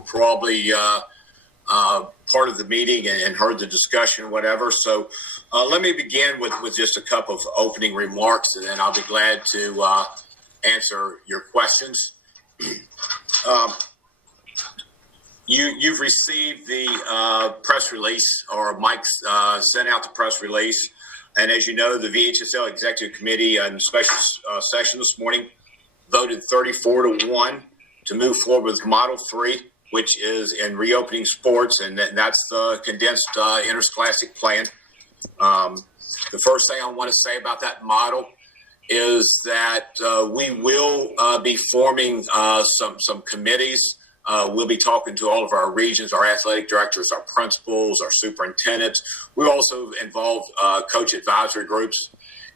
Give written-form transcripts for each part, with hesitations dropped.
were probably part of the meeting and heard the discussion or whatever. So let me begin with just a couple of opening remarks, and then I'll be glad to answer your questions. You've received the press release, or Mike sent out the press release. And as you know, the VHSL Executive Committee in special session this morning voted 34-1 to move forward with Model 3, which is in reopening sports, and that's the Condensed Interscholastic Plan. The first thing I want to say about that model is that we will be forming some committees. We'll be talking to all of our regions, our athletic directors, our principals, our superintendents. We also involve coach advisory groups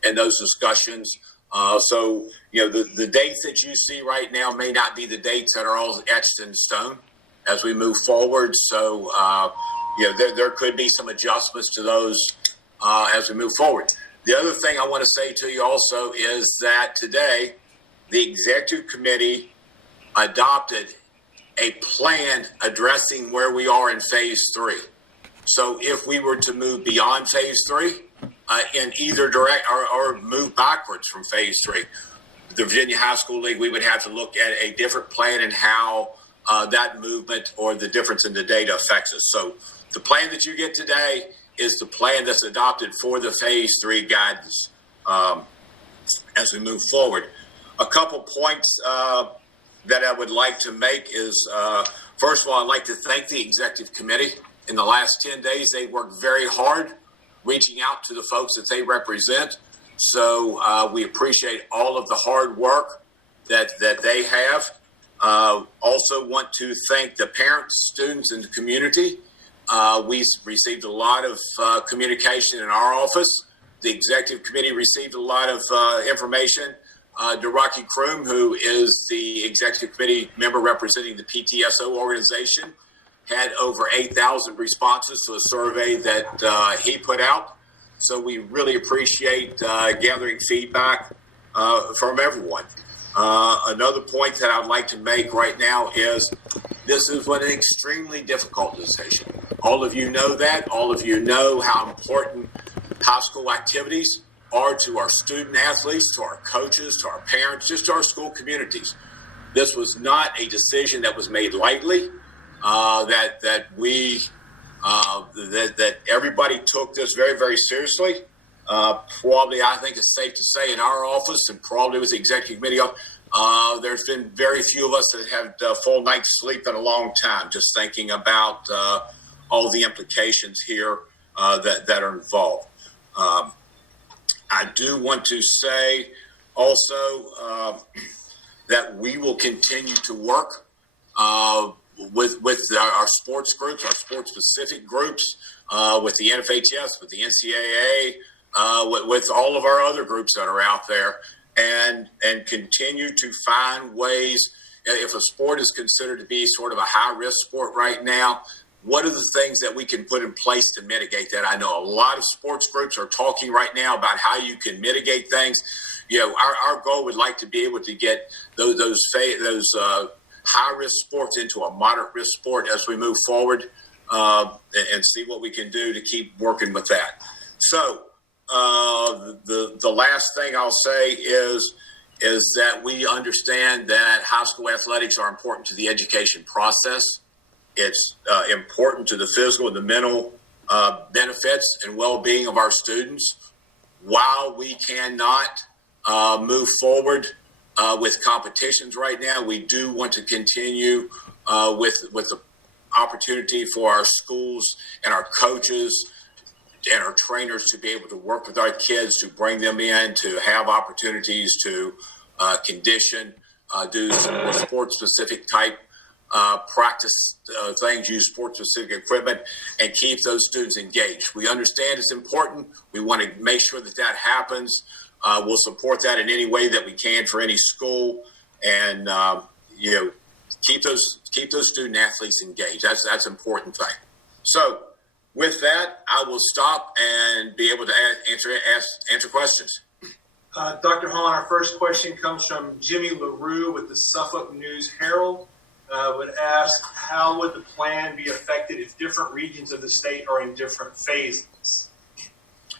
in those discussions. So, the dates that you see right now may not be the dates that are all etched in stone as we move forward. So, there could be some adjustments to those as we move forward. The other thing I want to say to you also is that today the Executive Committee adopted a plan addressing where we are in phase 3. So if we were to move beyond phase 3 in either direct or move backwards from phase 3, the Virginia High School League, we would have to look at a different plan and how that movement or the difference in the data affects us. So the plan that you get today is the plan that's adopted for the phase 3 guidance as we move forward. A couple points that I would like to make is, first of all, I'd like to thank the Executive Committee. In the last 10 days, they worked very hard reaching out to the folks that they represent. So we appreciate all of the hard work that they have. Also want to thank the parents, students, and the community. We received a lot of communication in our office. The Executive Committee received a lot of information. Rocky Kroom, who is the Executive Committee member representing the PTSO organization, had over 8,000 responses to a survey that he put out. So we really appreciate gathering feedback from everyone. Another point that I'd like to make right now is this is an extremely difficult decision. All of you know that. All of you know how important high school activities are to our student athletes, to our coaches, to our parents, just to our school communities. This was not a decision that was made lightly. That everybody took this very, very seriously. Probably, I think it's safe to say, in our office and probably with the Executive Committee, there's been very few of us that have a full night's sleep in a long time, just thinking about all the implications here that are involved. I do want to say also that we will continue to work with our sports groups, our sports-specific groups, with the NFHS, with the NCAA, with all of our other groups that are out there, and continue to find ways. If a sport is considered to be sort of a high-risk sport right now, what are the things that we can put in place to mitigate that? I know a lot of sports groups are talking right now about how you can mitigate things. Our goal would like to be able to get those high-risk sports into a moderate-risk sport as we move forward, and see what we can do to keep working with that. So the last thing I'll say is that we understand that high school athletics are important to the education process. It's important to the physical and the mental benefits and well-being of our students. While we cannot move forward with competitions right now, we do want to continue with the opportunity for our schools and our coaches and our trainers to be able to work with our kids, to bring them in, to have opportunities to condition, do some more sports-specific type practice things, use sports-specific equipment, and keep those students engaged. We understand it's important. We want to make sure that happens. We'll support that in any way that we can for any school, and keep those student athletes engaged. That's an important thing. So with that, I will stop and be able to answer questions. Dr. Haun, our first question comes from Jimmy LaRue with the Suffolk News Herald. would ask, how would the plan be affected if different regions of the state are in different phases?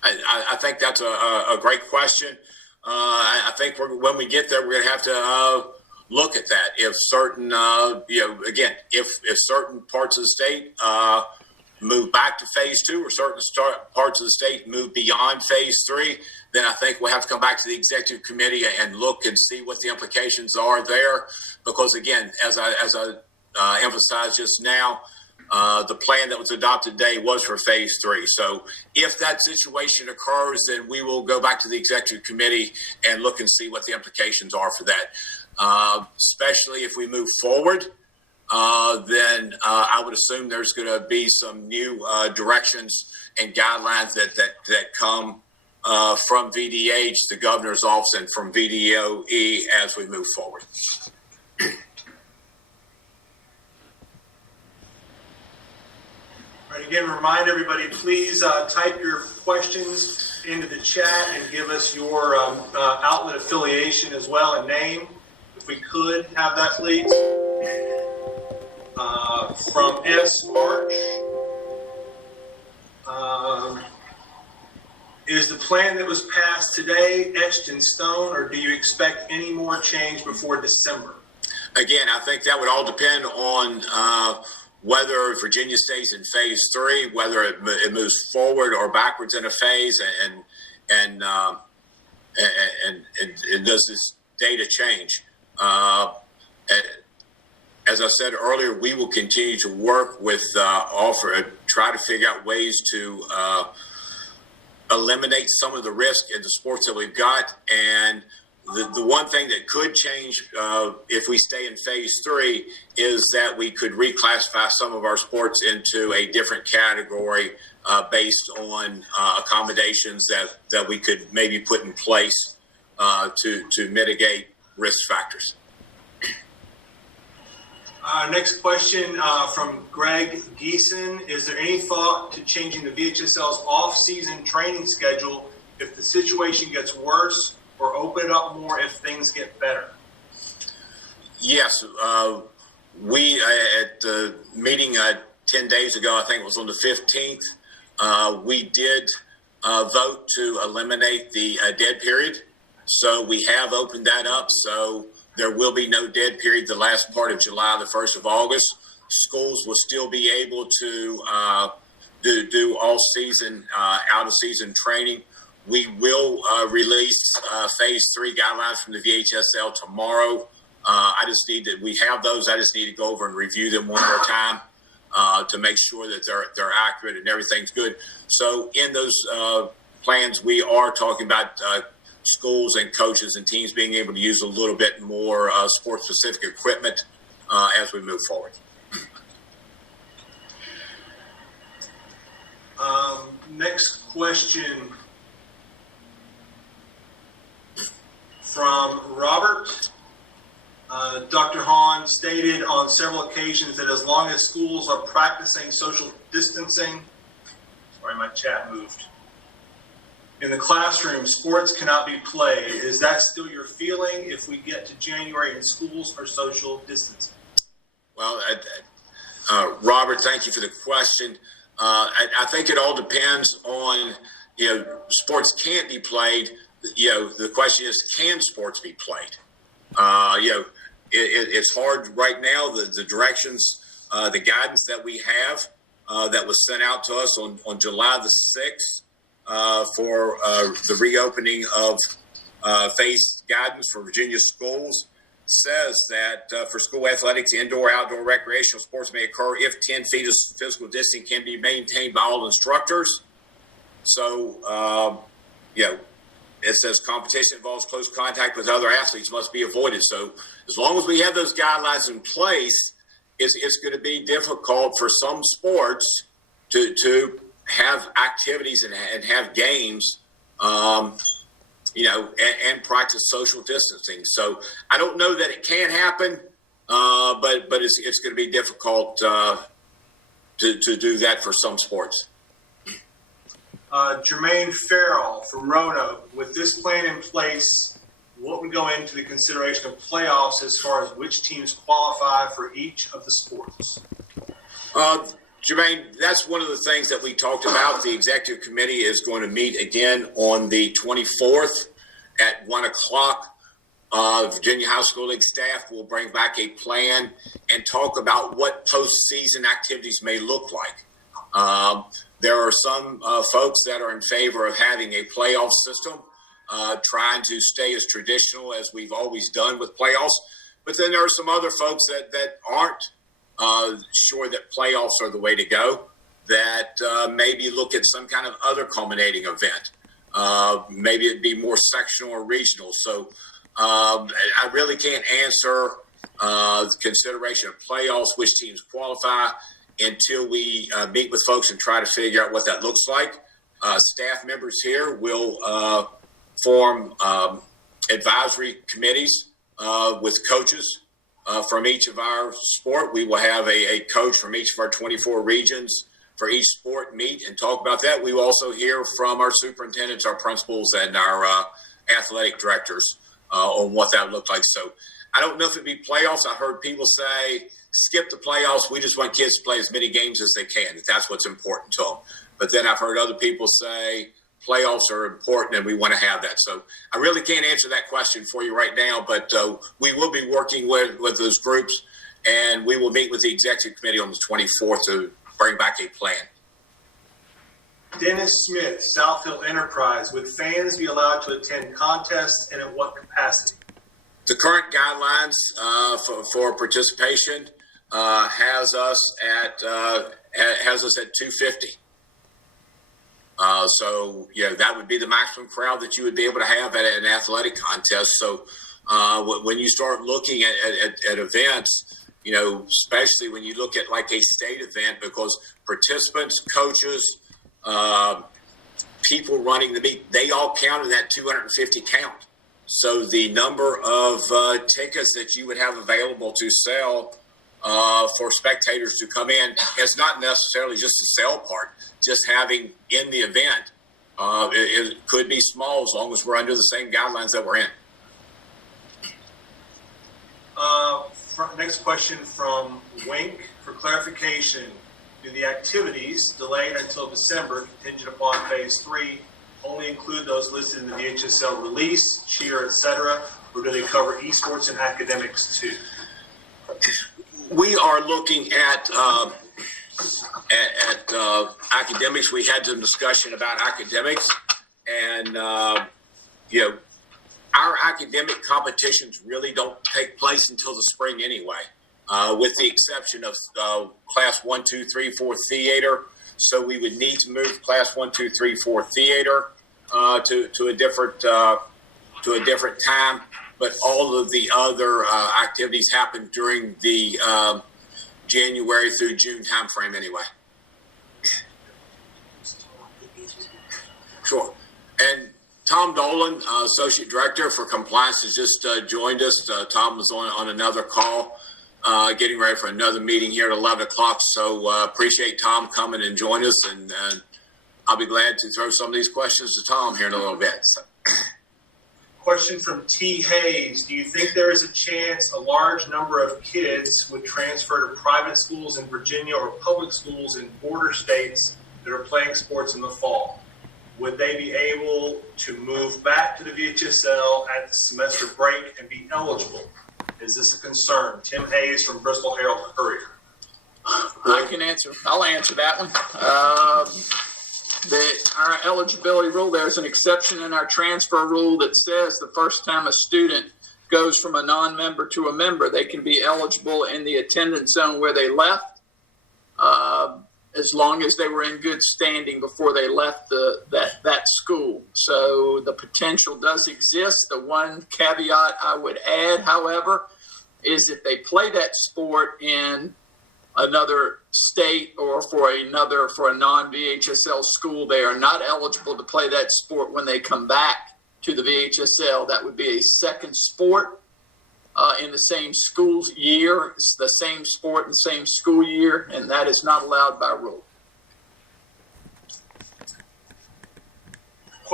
I think that's a great question. I think when we get there, we're going to have to look at that. If certain, if certain parts of the state move back to phase 2, or certain parts of the state move beyond phase 3, then I think we'll have to come back to the executive committee and look and see what the implications are there. Because again, as I emphasized just now, the plan that was adopted today was for phase 3. So if that situation occurs, then we will go back to the executive committee and look and see what the implications are for that. Especially if we move forward, then I would assume there's going to be some new directions and guidelines that come from VDH, the governor's office, and from VDOE as we move forward. All right, again, remind everybody, please type your questions into the chat and give us your outlet affiliation as well and name, if we could have that, please. From S. March, is the plan that was passed today etched in stone, or do you expect any more change before December? Again, I think that would all depend on whether Virginia stays in phase 3, whether it moves forward or backwards in a phase, and does this data change? As I said earlier, we will continue to work with try to figure out ways to eliminate some of the risk in the sports that we've got. And the one thing that could change if we stay in phase 3 is that we could reclassify some of our sports into a different category based on accommodations that we could maybe put in place to mitigate risk factors. Next question from Greg Geeson. Is there any thought to changing the VHSL's off-season training schedule if the situation gets worse, or open it up more if things get better? Yes. We, at the meeting 10 days ago, I think it was on the 15th, we did vote to eliminate the dead period. So we have opened that up. So there will be no dead period the last part of July, the 1st of August. Schools will still be able to do all season, out of season training. We will release phase 3 guidelines from the VHSL tomorrow. We have those. I just need to go over and review them one more time to make sure that they're accurate and everything's good. So in those plans, we are talking about schools and coaches and teams being able to use a little bit more sport-specific equipment as we move forward. Next question from Robert. Dr. Haun stated on several occasions that as long as schools are practicing social distancing, sorry, my chat moved, in the classroom, sports cannot be played. Is that still your feeling if we get to January and schools are social distancing? Well, Robert, thank you for the question. I think it all depends on, sports can't be played. The question is, can sports be played? It's hard right now. The directions, the guidance that we have that was sent out to us on July the 6th for the reopening of phase guidance for Virginia schools says that for school athletics, indoor, outdoor recreational sports may occur if 10 feet of physical distancing can be maintained by all instructors. So, it says competition involves close contact with other athletes must be avoided. So as long as we have those guidelines in place, it's going to be difficult for some sports to have activities and have games, and practice social distancing. So I don't know that it can happen, but it's going to be difficult to do that for some sports. Jermaine Farrell from Roanoke, with this plan in place, what would go into the consideration of playoffs as far as which teams qualify for each of the sports? Jermaine, that's one of the things that we talked about. The executive committee is going to meet again on the 24th at 1 o'clock. Virginia High School League staff will bring back a plan and talk about what postseason activities may look like. There are some folks that are in favor of having a playoff system, trying to stay as traditional as we've always done with playoffs. But then there are some other folks that aren't sure that playoffs are the way to go, that maybe look at some kind of other culminating event. Maybe it'd be more sectional or regional. So I really can't answer the consideration of playoffs, which teams qualify, until we meet with folks and try to figure out what that looks like. Staff members here will form advisory committees with coaches from each of our sport. We will have a coach from each of our 24 regions for each sport meet and talk about that. We will also hear from our superintendents, our principals, and our athletic directors on what that would look like. So I don't know if it'd be playoffs. I heard people say, skip the playoffs. We just want kids to play as many games as they can, if that's what's important to them. But then I've heard other people say playoffs are important and we want to have that. So I really can't answer that question for you right now, but we will be working with those groups, and we will meet with the executive committee on the 24th to bring back a plan. Dennis Smith, South Hill Enterprise. Would fans be allowed to attend contests, and in what capacity? The current guidelines for participation has us at 250. So that would be the maximum crowd that you would be able to have at an athletic contest. So when you start looking at events, especially when you look at like a state event, because participants, coaches, people running the meet, they all count in that 250 count. So the number of tickets that you would have available to sell for spectators to come in, it's not necessarily just the sell part, just having in the event. It could be small as long as we're under the same guidelines that we're in. Next question from Wink for clarification. Do the activities delayed until December, contingent upon phase 3, only include those listed in the VHSL release, cheer, etc., or do they cover esports and academics too? We are looking at academics. We had some discussion about academics, and our academic competitions really don't take place until the spring anyway, with the exception of class 1, 2, 3, 4 theater. So we would need to move class 1, 2, 3, 4 theater to a different time. But all of the other activities happen during the January through June timeframe anyway. Sure. And Tom Dolan, Associate Director for Compliance, has just joined us. Tom was on another call, getting ready for another meeting here at 11 o'clock. So appreciate Tom coming and joining us, and I'll be glad to throw some of these questions to Tom here in a little bit. So. Question from T. Hayes. Do you think there is a chance a large number of kids would transfer to private schools in Virginia or public schools in border states that are playing sports in the fall? Would they be able to move back to the VHSL at the semester break and be eligible? Is this a concern? Tim Hayes from Bristol Herald Courier. I'll answer that one. Our eligibility rule, there's an exception in our transfer rule that says the first time a student goes from a non-member to a member, they can be eligible in the attendance zone where they left, as long as they were in good standing before they left that school. So the potential does exist. The one caveat I would add, however, is if they play that sport in another state or for a non-VHSL school, they are not eligible to play that sport when they come back to the VHSL. That would be a second sport in the same school year. It's the same sport in the same school year, and that is not allowed by rule.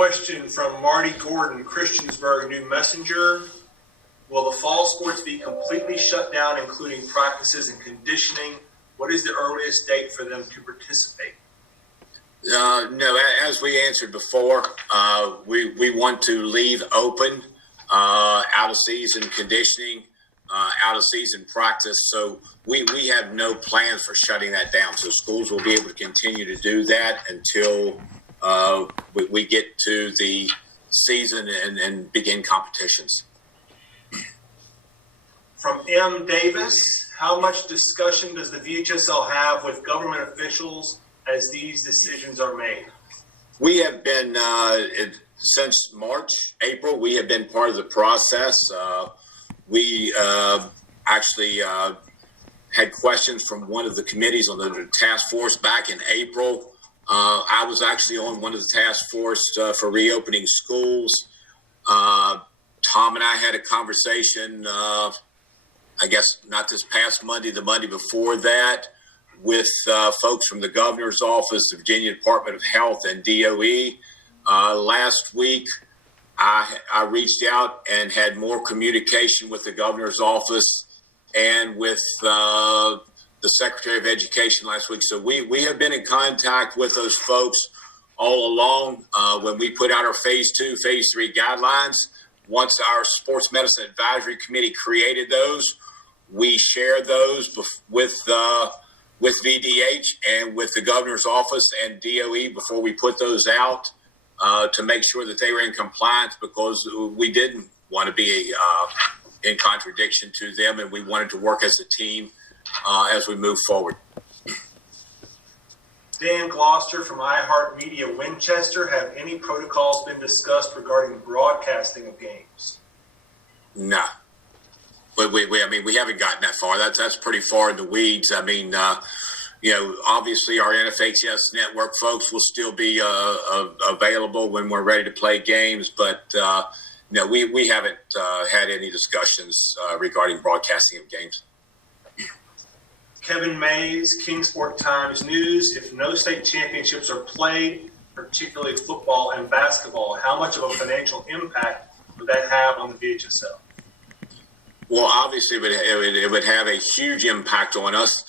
Question from Marty Gordon, Christiansburg New Messenger. Will the fall sports be completely shut down, including practices and conditioning? What is the earliest date for them to participate? No, as we answered before, we want to leave open out of season conditioning, out of season practice. So we have no plans for shutting that down. So schools will be able to continue to do that until we get to the season and begin competitions. From M. Davis, how much discussion does the VHSL have with government officials as these decisions are made? We have been, since April, we have been part of the process. We actually had questions from one of the committees on the task force back in April. I was actually on one of the task force for reopening schools. Tom and I had a conversation, I guess not this past Monday, the Monday before that, with folks from the governor's office, the Virginia Department of Health, and DOE. Last week, I reached out and had more communication with the governor's office and with the Secretary of Education last week. So we have been in contact with those folks all along. When we put out our Phase 2, Phase 3 guidelines, once our Sports Medicine Advisory Committee created those, we shared those with VDH and with the governor's office and DOE before we put those out to make sure that they were in compliance, because we didn't want to be in contradiction to them, and we wanted to work as a team as we move forward. Dan Gloucester from iHeartMedia Winchester, have any protocols been discussed regarding broadcasting of games? No. But we haven't gotten that far. That's pretty far in the weeds. I mean, obviously our NFHS network folks will still be available when we're ready to play games, but no, we haven't had any discussions regarding broadcasting of games. Kevin Mays, Kingsport Times News. If no state championships are played, particularly football and basketball, how much of a financial impact would that have on the VHSL? Well, obviously, it would have a huge impact on us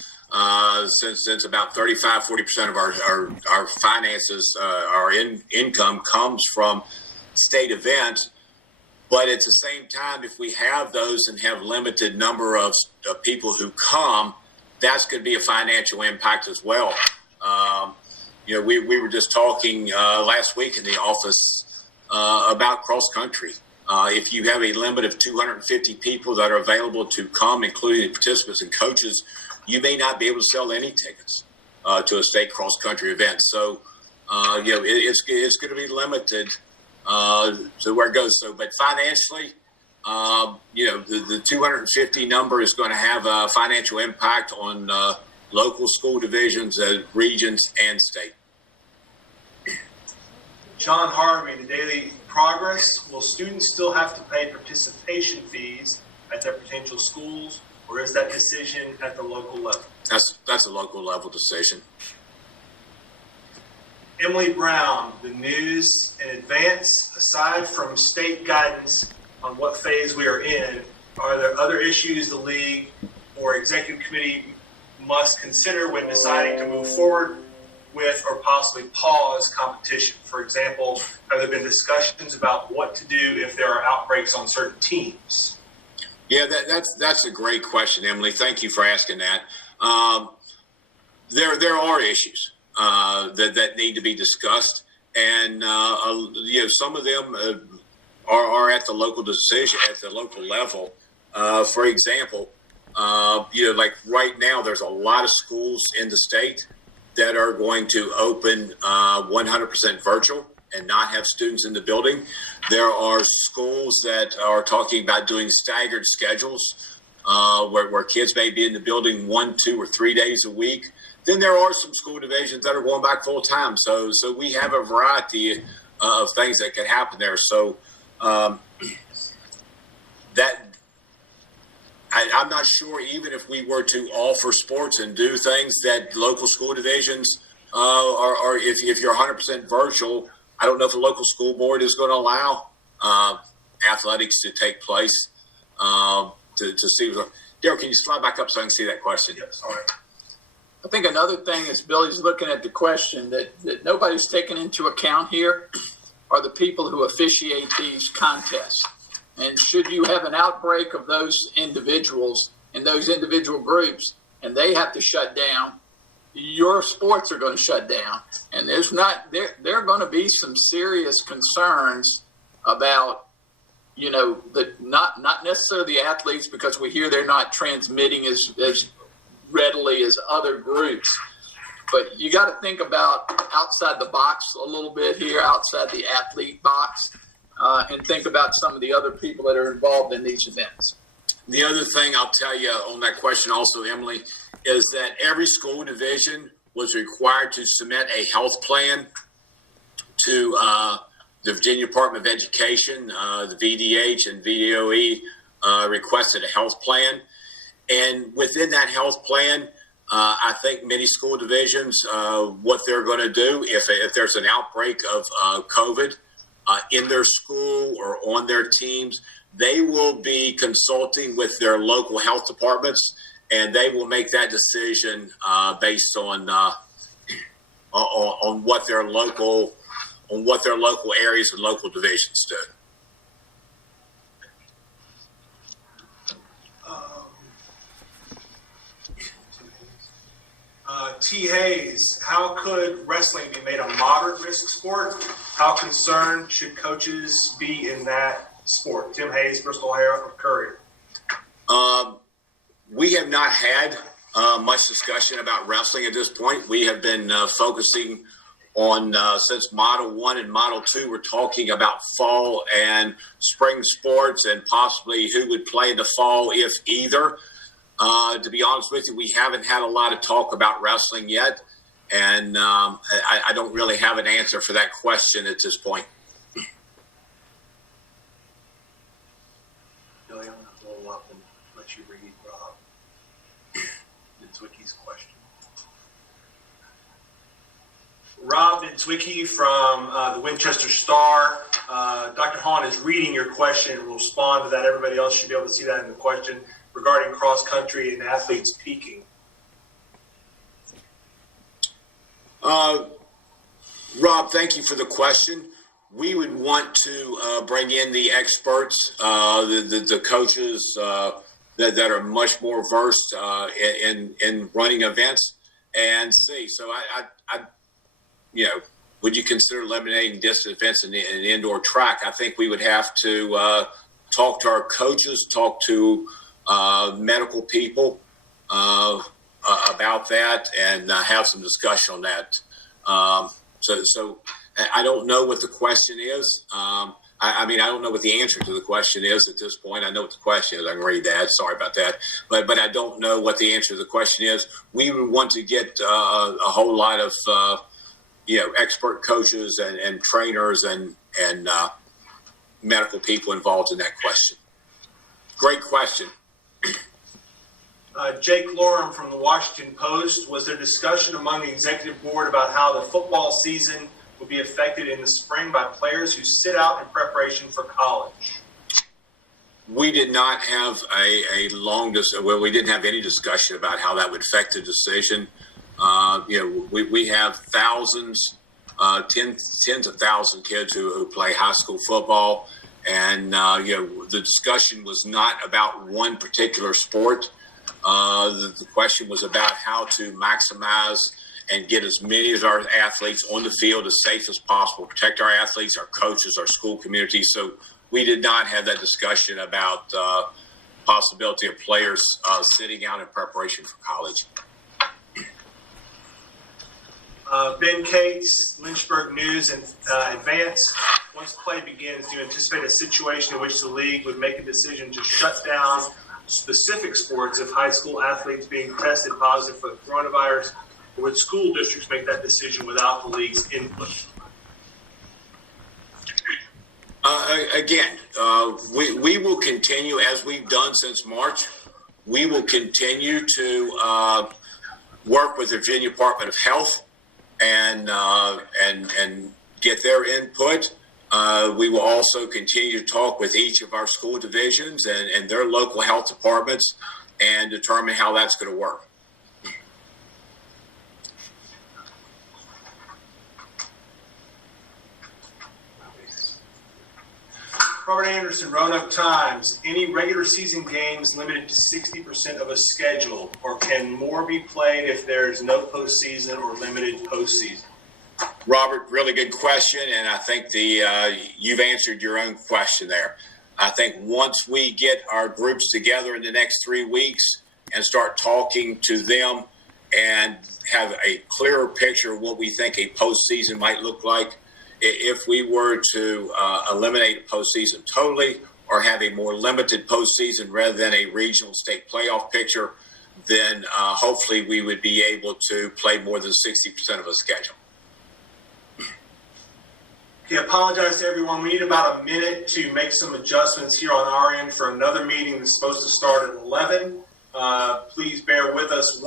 since about 35-40% of our finances, our income comes from state events. But at the same time, if we have those and have limited number of people who come, that's going to be a financial impact as well. We were just talking last week in the office about cross country. If you have a limit of 250 people that are available to come, including participants and coaches, you may not be able to sell any tickets to a state cross country event. So, it's going to be limited to where it goes. So, but financially, the 250 number is going to have a financial impact on local school divisions, regions, and state. John Harvey, the Daily Progress. Will students still have to pay participation fees at their potential schools, or is that decision at the local level? That's a local level decision. Emily Brown, the News in Advance. Aside from state guidance on what phase we are in, are there other issues the league or executive committee must consider when deciding to move forward with or possibly pause competition? For example, have there been discussions about what to do if there are outbreaks on certain teams? Yeah, that's a great question, Emily. Thank you for asking that. There are issues that need to be discussed, and some of them are at the local decision, at the local level. For example, like right now, there's a lot of schools in the state that are going to open 100% virtual and not have students in the building. There are schools that are talking about doing staggered schedules where kids may be in the building 1, 2, or 3 days a week. Then there are some school divisions that are going back full time. So we have a variety of things that could happen there. So I'm not sure, even if we were to offer sports and do things that local school divisions are if you're 100% virtual, I don't know if the local school board is going to allow athletics to take place. To see, Daryl, can you slide back up so I can see that question? Yep, sorry. I think another thing is Billy's looking at the question that nobody's taken into account here are the people who officiate these contests. And should you have an outbreak of those individuals in those individual groups and they have to shut down, your sports are going to shut down. And there are going to be some serious concerns about, not necessarily the athletes, because we hear they're not transmitting as readily as other groups. But you got to think about outside the box a little bit here, outside the athlete box, and think about some of the other people that are involved in these events. The other thing I'll tell you on that question also, Emily, is that every school division was required to submit a health plan to the Virginia Department of Education. The VDH and VDOE requested a health plan. And within that health plan, I think many school divisions, what they're going to do if there's an outbreak of COVID in their school or on their teams, they will be consulting with their local health departments, and they will make that decision based on what their local areas and local divisions do. T. Hayes, how could wrestling be made a moderate risk sport? How concerned should coaches be in that sport? Tim Hayes, Bristol Courier. We have not had much discussion about wrestling at this point. We have been focusing on, since Model 1 and Model 2, we're talking about fall and spring sports and possibly who would play in the fall, if either. To be honest with you, we haven't had a lot of talk about wrestling yet, and I don't really have an answer for that question at this point. Billy, I'm going to blow up and let you read Rob Nitzwicky's question. Rob Nitzwicky from the Winchester Star. Dr. Haun is reading your question and will respond to that. Everybody else should be able to see that in the question regarding cross-country and athletes peaking. Rob, thank you for the question. We would want to bring in the experts, the coaches that are much more versed in running events and see. So would you consider eliminating distance events in an indoor track? I think we would have to talk to our coaches, talk to medical people about that, and have some discussion on that. So I don't know what the question is. I don't know what the answer to the question is at this point. I know what the question is. I can read that. Sorry about that. But I don't know what the answer to the question is. We would want to get a whole lot of expert coaches and trainers and medical people involved in that question. Great question. Jake Lorem from the Washington Post. Was there discussion among the executive board about how the football season will be affected in the spring by players who sit out in preparation for college? We did not have a long we didn't have any discussion about how that would affect the decision. We have thousands, tens of thousands of kids who play high school football, and the discussion was not about one particular sport. The question was about how to maximize and get as many of our athletes on the field as safe as possible, protect our athletes, our coaches, our school community. So we did not have that discussion about possibility of players sitting out in preparation for college. Ben Cates, Lynchburg News and Advance. Once play begins, do you anticipate a situation in which the league would make a decision to shut down specific sports if high school athletes being tested positive for the coronavirus, or would school districts make that decision without the league's input? We will continue, as we've done since March, we will continue to work with the Virginia Department of Health and get their input. We will also continue to talk with each of our school divisions and their local health departments and determine how that's going to work. Robert Anderson, Roanoke Times. Any regular season games limited to 60% of a schedule, or can more be played if there's no postseason or limited postseason? Robert, really good question, and I think you've answered your own question there. I think once we get our groups together in the next 3 weeks and start talking to them and have a clearer picture of what we think a postseason might look like, if we were to eliminate a postseason totally or have a more limited postseason rather than a regional state playoff picture, then hopefully we would be able to play more than 60% of a schedule. Okay, apologize to everyone. We need about a minute to make some adjustments here on our end for another meeting that's supposed to start at 11. Please bear with us.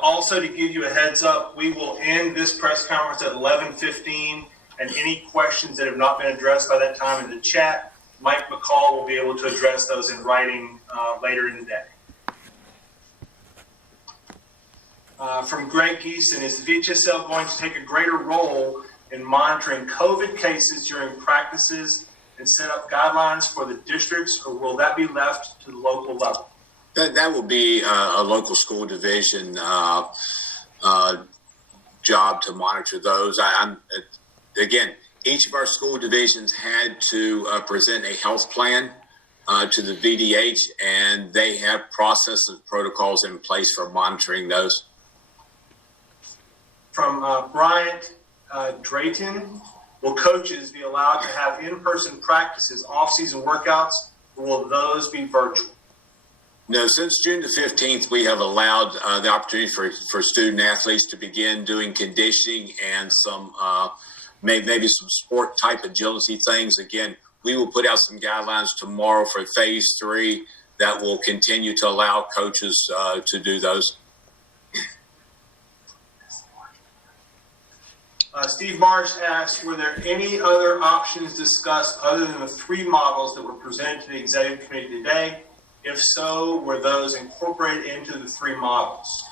Also, to give you a heads up, we will end this press conference at 11:15, and any questions that have not been addressed by that time in the chat, Mike McCall will be able to address those in writing later in the day. From Greg Geeson, is the VHSL going to take a greater role in monitoring COVID cases during practices and set up guidelines for the districts, or will that be left to the local level? That will be a local school division job to monitor those. Again, each of our school divisions had to present a health plan to the VDH, and they have processes and protocols in place for monitoring those. From Bryant Drayton, will coaches be allowed to have in-person practices, off-season workouts, or will those be virtual? No, since June the 15th, we have allowed the opportunity for student athletes to begin doing conditioning and some maybe some sport type agility things. Again, we will put out some guidelines tomorrow for phase 3 that will continue to allow coaches to do those. Steve Marsh asked, were there any other options discussed other than the 3 models that were presented to the Executive Committee today? If so, were those incorporated into the 3 models?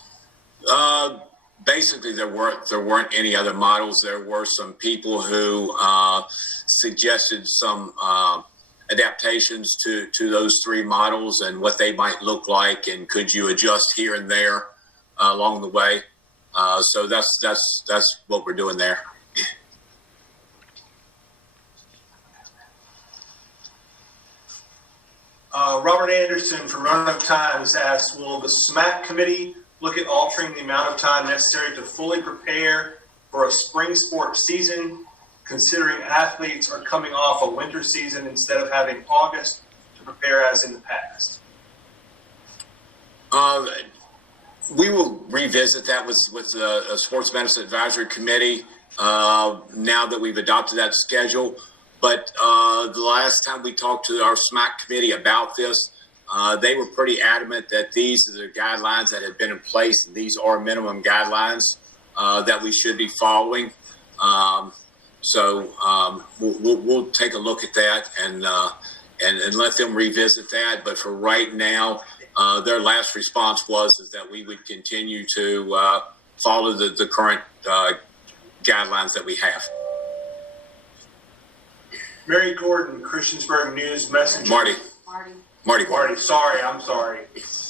Basically, there weren't any other models. There were some people who suggested some adaptations to those 3 models and what they might look like, and could you adjust here and there along the way. So that's what we're doing there. Robert Anderson from Roanoke Times asks, will the SMAC committee look at altering the amount of time necessary to fully prepare for a spring sports season, considering athletes are coming off a winter season instead of having August to prepare as in the past? We will revisit that with the Sports Medicine Advisory Committee now that we've adopted that schedule. But the last time we talked to our SMAC committee about this, they were pretty adamant that these are the guidelines that have been in place, and these are minimum guidelines that we should be following. So we'll take a look at that and let them revisit that. But for right now, their last response was that we would continue to follow the current guidelines that we have. Mary Gordon, Christiansburg News Messenger. Marty. Sorry, I'm sorry.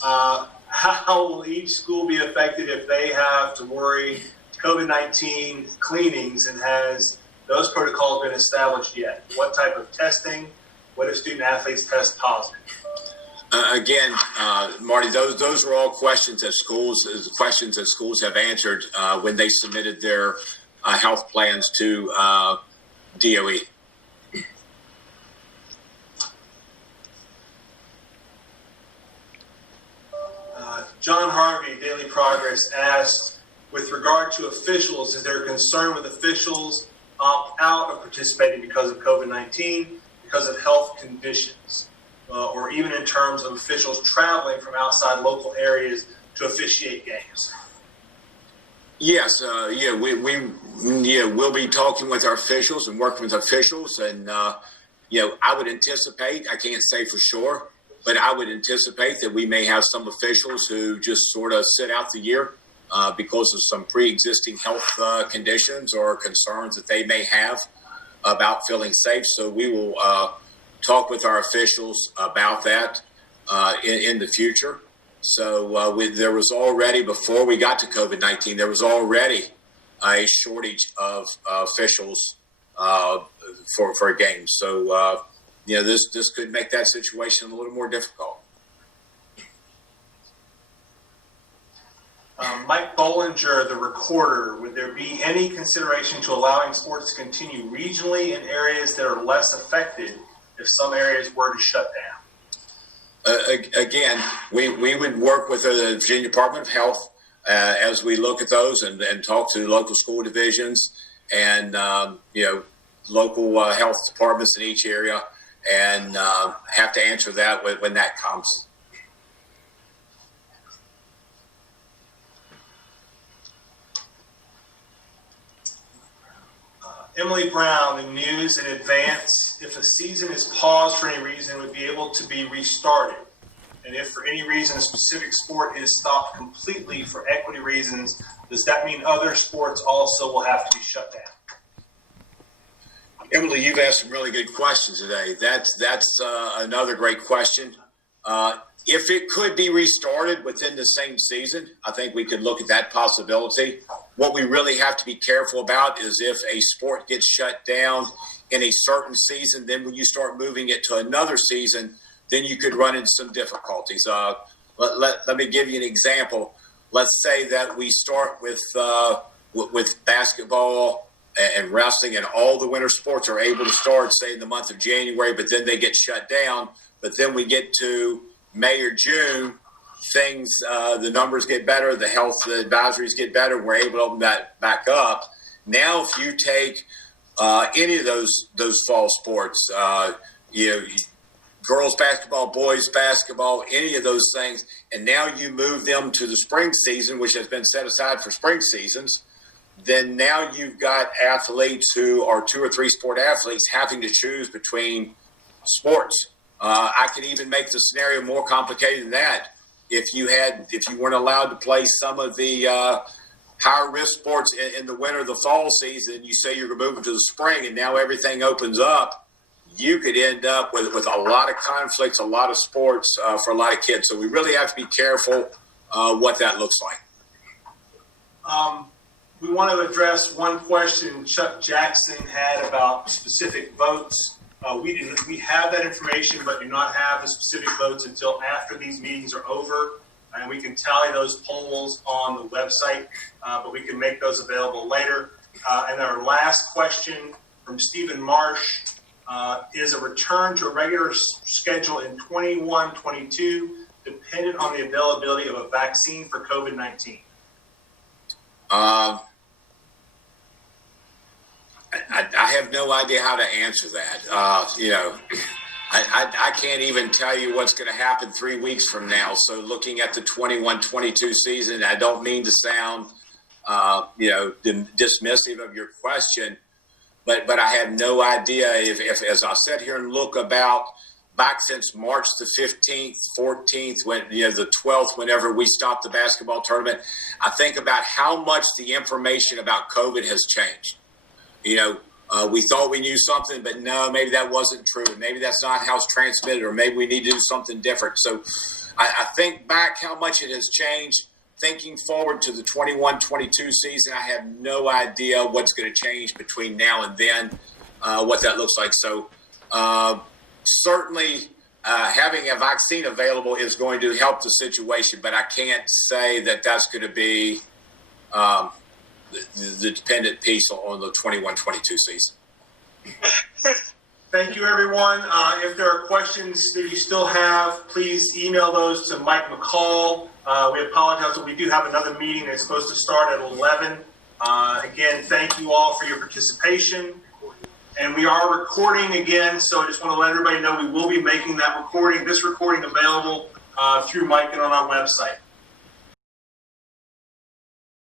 How will each school be affected if they have to worry COVID-19 cleanings, and has those protocols been established yet? What type of testing? What if student athletes test positive? Again, Marty, those are all questions that schools have answered when they submitted their health plans to DOE. John Harvey, Daily Progress, asked, with regard to officials, is there a concern with officials opt out of participating because of COVID-19, because of health conditions, or even in terms of officials traveling from outside local areas to officiate games? Yes, we'll be talking with our officials and working with officials, and I would anticipate, I can't say for sure, but I would anticipate that we may have some officials who just sort of sit out the year because of some pre-existing health conditions or concerns that they may have about feeling safe. So we will talk with our officials about that in the future. So there was already, before we got to COVID-19, there was already a shortage of officials for a game. So, this could make that situation a little more difficult. Mike Bollinger, the recorder, would there be any consideration to allowing sports to continue regionally in areas that are less affected if some areas were to shut down? Again, we would work with the Virginia Department of Health as we look at those and talk to local school divisions and, local health departments in each area and have to answer that when that comes. Emily Brown, in news in advance, if a season is paused for any reason, would be able to be restarted. And if for any reason a specific sport is stopped completely for equity reasons, does that mean other sports also will have to be shut down? Emily, you've asked some really good questions today. That's another great question. If it could be restarted within the same season, I think we could look at that possibility. What we really have to be careful about is if a sport gets shut down in a certain season, then when you start moving it to another season, then you could run into some difficulties. Let me give you an example. Let's say that we start with basketball and wrestling, and all the winter sports are able to start, say, in the month of January, but then they get shut down. But then we get to May or June, the numbers get better, the health advisories get better, we're able to open that back up. Now, if you take any of those fall sports, girls basketball, boys basketball, any of those things, and now you move them to the spring season, which has been set aside for spring seasons, then now you've got athletes who are 2 or 3 sport athletes having to choose between sports. I can even make the scenario more complicated than that. If you weren't allowed to play some of the higher risk sports in the winter, the fall season, you say you're moving to the spring, and now everything opens up, you could end up with a lot of conflicts, a lot of sports for a lot of kids. So we really have to be careful what that looks like. We want to address one question Chuck Jackson had about specific votes. We have that information, but do not have the specific votes until after these meetings are over. And we can tally those polls on the website, but we can make those available later. And our last question from Stephen Marsh is a return to a regular schedule in 21-22 dependent on the availability of a vaccine for COVID-19? I have no idea how to answer that. I can't even tell you what's going to happen 3 weeks from now. So looking at the 21-22 season, I don't mean to sound, dismissive of your question, but I have no idea if as I sit here and look back since March the 15th, 14th, the 12th, whenever we stopped the basketball tournament, I think about how much the information about COVID has changed. We thought we knew something, but no, maybe that wasn't true. Maybe that's not how it's transmitted, or maybe we need to do something different. So I think back how much it has changed. Thinking forward to the 21-22 season, I have no idea what's going to change between now and then, what that looks like. So certainly having a vaccine available is going to help the situation, but I can't say that that's going to be the dependent piece on the 21-22 season. Thank you, everyone. If there are questions that you still have, please email those to Mike McCall. We apologize, but we do have another meeting that's supposed to start at 11. Again, thank you all for your participation. And we are recording again, so I just want to let everybody know we will be making this recording available through Mike and on our website.